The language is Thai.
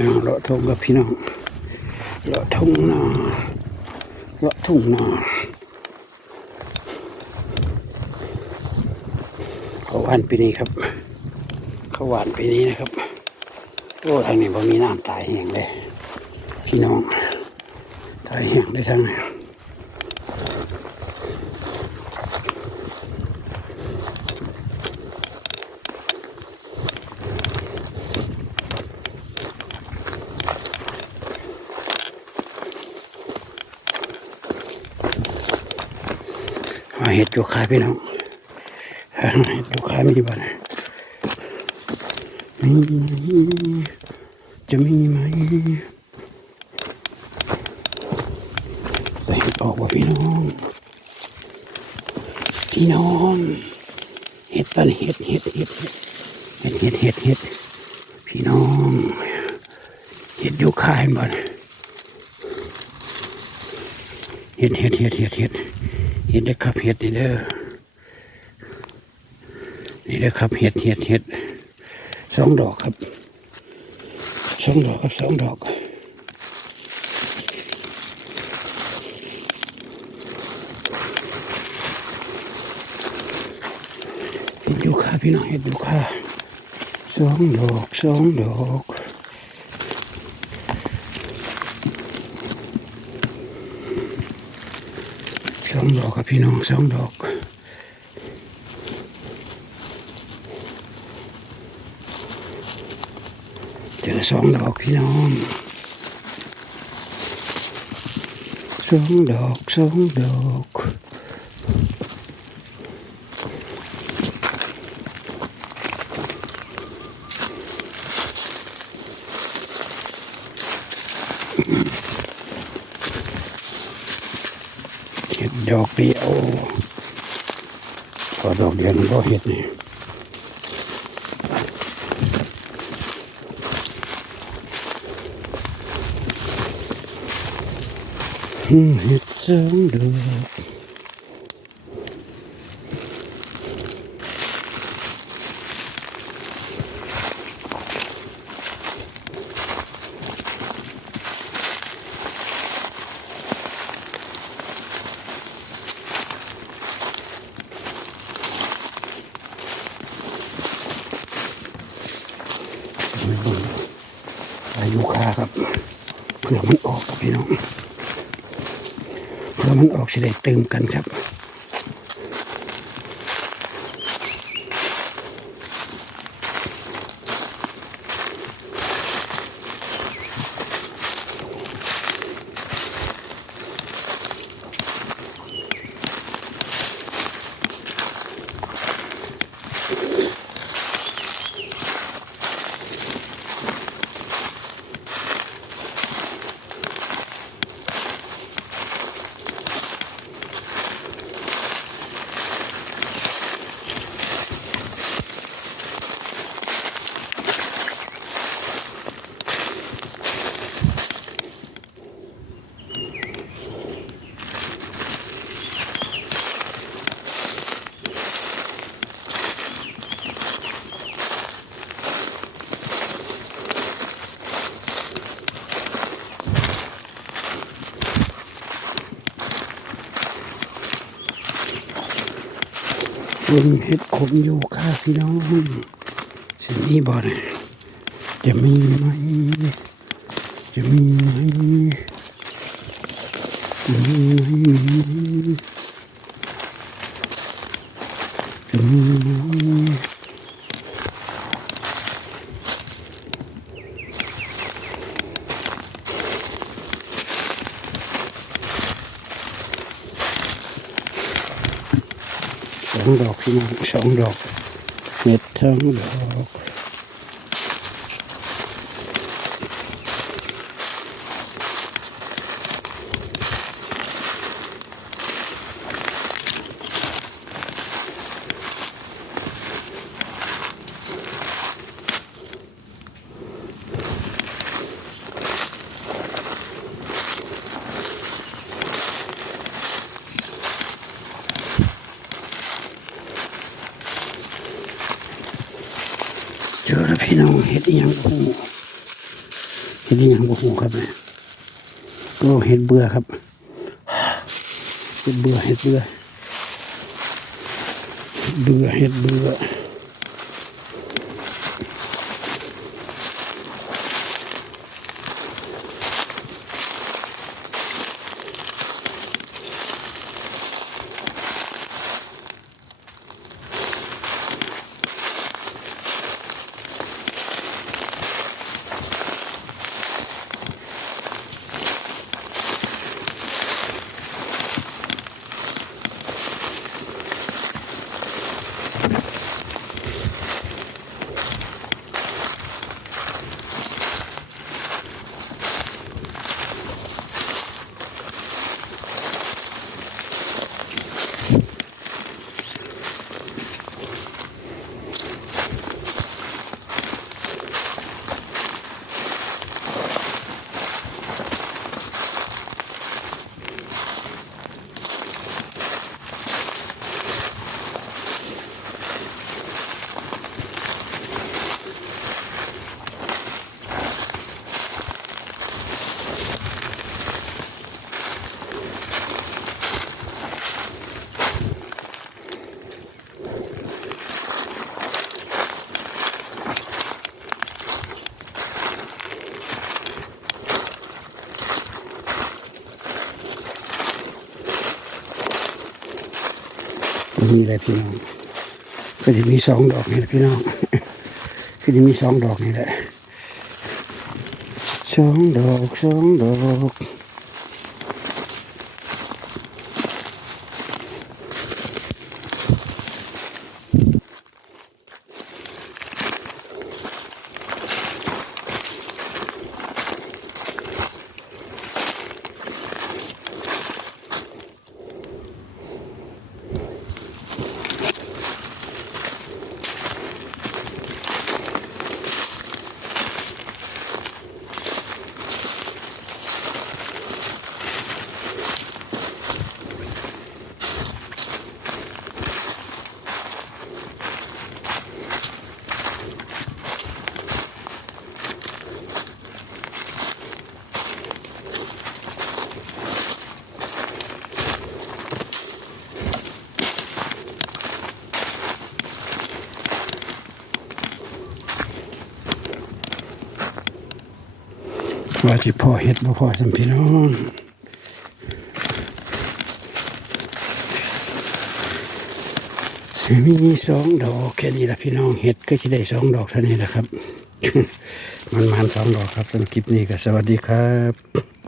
อ่าเลาะทงกับพี่น้องเลาะทุ่งนาเลาะทุ่งนาเขาหวานปีนี้ครับ เขาหวานปีนี้นะครับโอ้ทางนี้บ่มีน้ำตายแห้งเลย พี่น้องตายแห้งได้ทั้งนั้นา เห็ดอยู่ขายพี่น้องหาเห็ดอยู่ขายมีบ้านมีจะมีไหมใส่เห็ดออกว่าพี่น้อง พี่น้องเห็ดต้นเห็ดเห็ดเห็ดเห็ดเห็ดเห็ดเห็ดพี่น้องเห็ดอยู่ขายบ้านเห็ดเห็ดเห็ดเห็ดเห็ด เห็ดเด้ครับเห็ดนี่เด้อนี่เด้อครับเห็ดเห็ดเห็ดสองดอกครับสองดอกครับสองดอกเห็ดยูค่ะพี่น้องเห็ดยูค่ะสองดอกสองดอก องดอกครับพี่น้องสองดอกเจอสองดอกพี่น้องสองดอกสองดอก ดอกเดียวพอดอกเดียวก็เห็ดนี่เห็ดสองดอก อายุคาครับ เพื่อมันออกครับพี่น้องเพื่อมันออกสิได้ตึงกันครับ เป็นเห็ดขมอยู่ค่ะพี่น้องสิ่งนี้บ่เนี่ยจะมีไหมจะมีไหมจะมีไหมจะมีไหมสอง ดอกพี่น้องสองดอกเม็ดสองดอก เห็ดอีหยังกูเห็ดนี่ยังหูครับเนี่ยก็เห็ดเบื่อครับเห็ดเบื่อเห็ดเบื่อเห็ดเบื่อเห็ดเบื่อ นี่แหละพี่น้องก็จะมีสองดอกนี่แหละพี่น้องก็จะมีสองดอกนี่แหละสองดอกสองดอก ว่าจะพอเห็ดบ่พอสัมพี่น้องมีสองดอกแค่นี้ละพี่น้องเห็ดก็จะได้สองดอกเท่านี้แหละครับ มันมันสองดอกครับสำหรับคลิปนี้ก็สวัสดีครับ